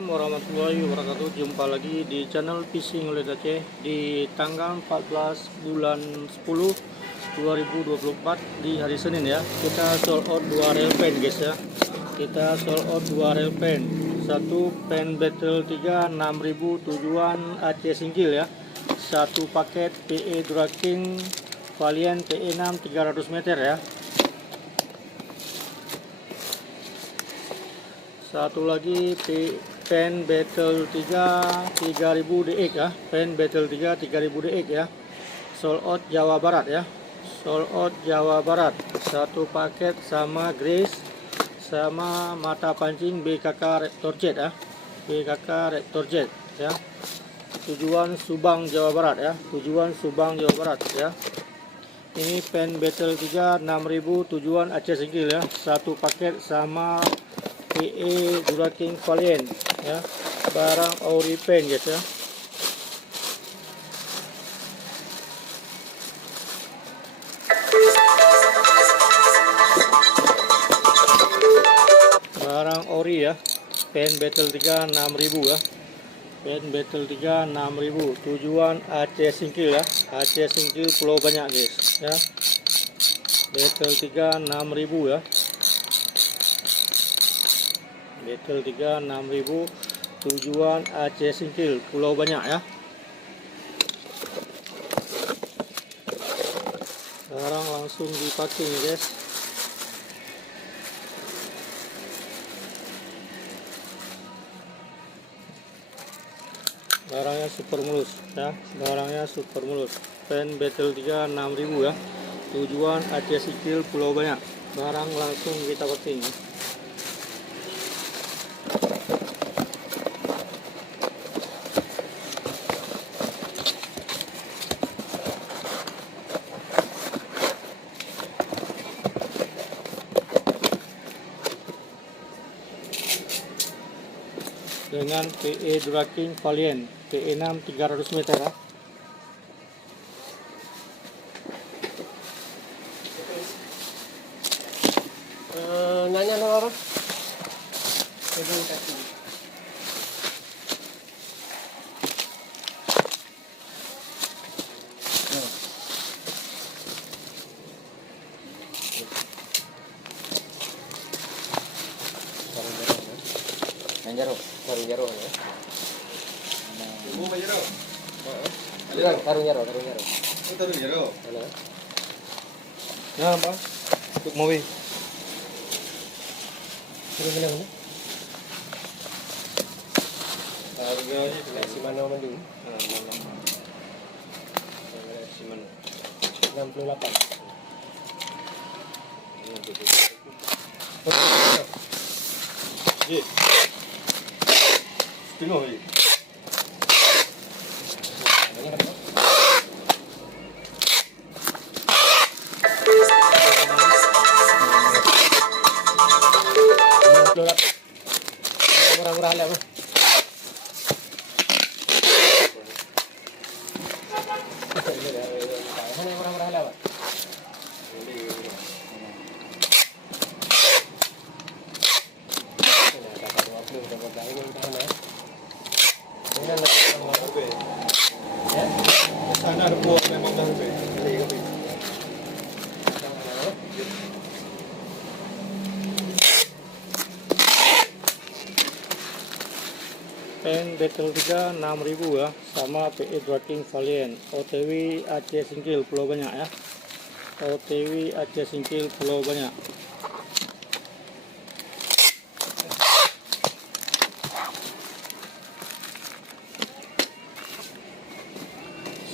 Warahmatullahi wabarakatuh. Jumpa lagi di channel Fishing oleh Aceh di tanggal 14 bulan 10 2024 di hari Senin ya. Kita sold out 2 reel pen guys ya. Kita sold out 2 reel pen. Satu pen battle 3 6.000 tujuan Aceh Singkil ya. Satu paket PE Duraking Valiant PE6 300 meter ya. Satu lagi pen battle 3 3000 DX ya, pen battle 3 3000 DX ya. Sold out Jawa Barat ya. Sold out Jawa Barat. Satu paket sama Grace sama mata pancing BKK Raptor Jet ya. BKK Raptor Jet ya. Tujuan Subang Jawa Barat ya. Tujuan Subang Jawa Barat ya. Ini pen battle 3 6000 tujuan Aceh Singkil ya. Satu paket sama PE Duraking Valiant ya, barang ori pen guys ya. Barang ori ya, pen battle 3 6000 ya. Pen battle 3 6000 tujuan Aceh Singkil ya. Aceh Singkil Pulau Banyak guys ya. Battle 3 6000 ya. Battle 3 6000 tujuan Aceh Singkil Pulau Banyak ya. Sekarang langsung dipacking guys. Barangnya super mulus ya. Barangnya super mulus. Pen battle 3 6000 ya. Tujuan Aceh Singkil Pulau Banyak. Barang langsung kita packing. Dengan PE Duraking Valiant PE6 300 meter ya. Nanya sama apa? Karung jaro ya. Ibu mau jero? Karung jaro. Oh, taruh jero. Halo. Ya Pak, untuk mobil. Karung bilang ni. Harganya Si mana mending? si mana? 68. Ji. Tengok ni. Murah-murah lah. Murah-murah lah. Sana ada buah memang dah habis. Pen battle 3 6000 ya, sama PE Duraking Valiant OTW Aceh Singkil Pulau Banyak ya. OTW Aceh Singkil Pulau Banyak.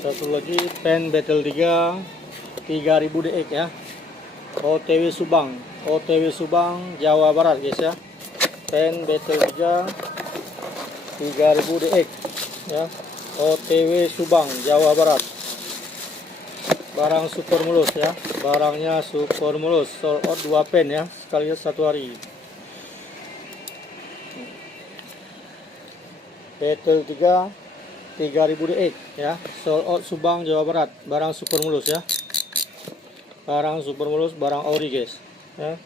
Satu lagi pen battle 3 3000 DX ya. OTW Subang Jawa Barat guys ya. Pen battle 3 3000 DX ya. OTW Subang Jawa Barat. Barang super mulus ya. Barangnya super mulus. Sold out 2 pen ya, sekaligus satu hari. Battle 3 3000 DX ya. Sold out Subang Jawa Barat. Barang super mulus ya. Barang super mulus, barang ori guys ya.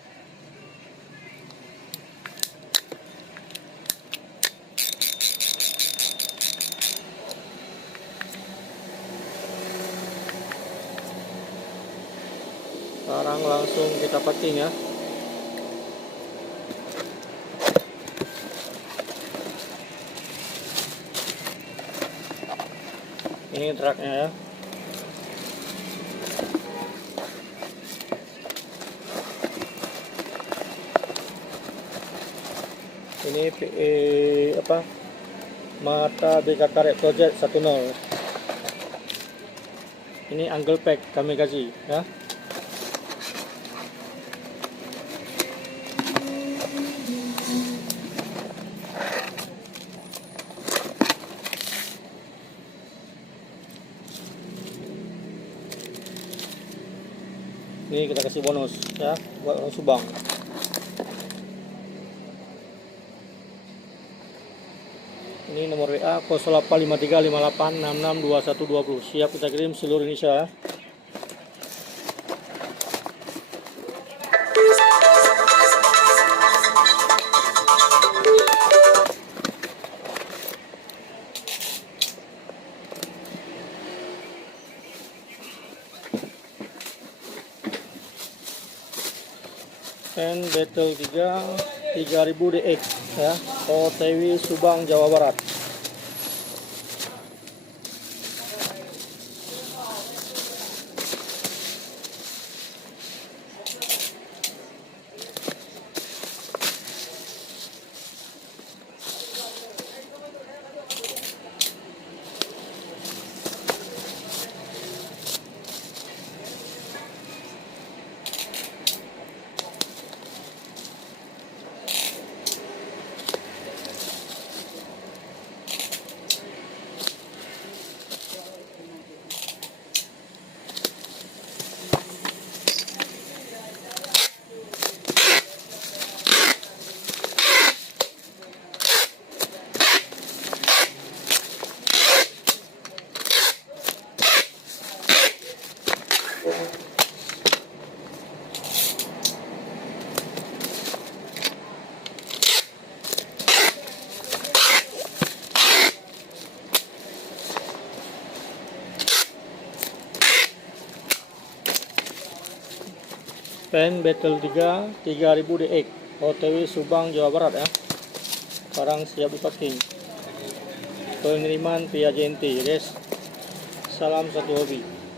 Sekarang langsung kita packing ya. Ini truknya ya. Ini mata BK Karet Project 10. Ini angle pack kami kasih ya. Ini kita kasih bonus ya buat orang Subang. Ini nomor WA 085358662120. Siap kita kirim seluruh Indonesia. Pen Battle 3 3000 DX ya, OTW Subang Jawa Barat. Pen Battle 3 3000 DX OTW Subang Jawa Barat ya. Sekarang siap dipacking. Pengiriman via JNT guys. Salam satu hobi.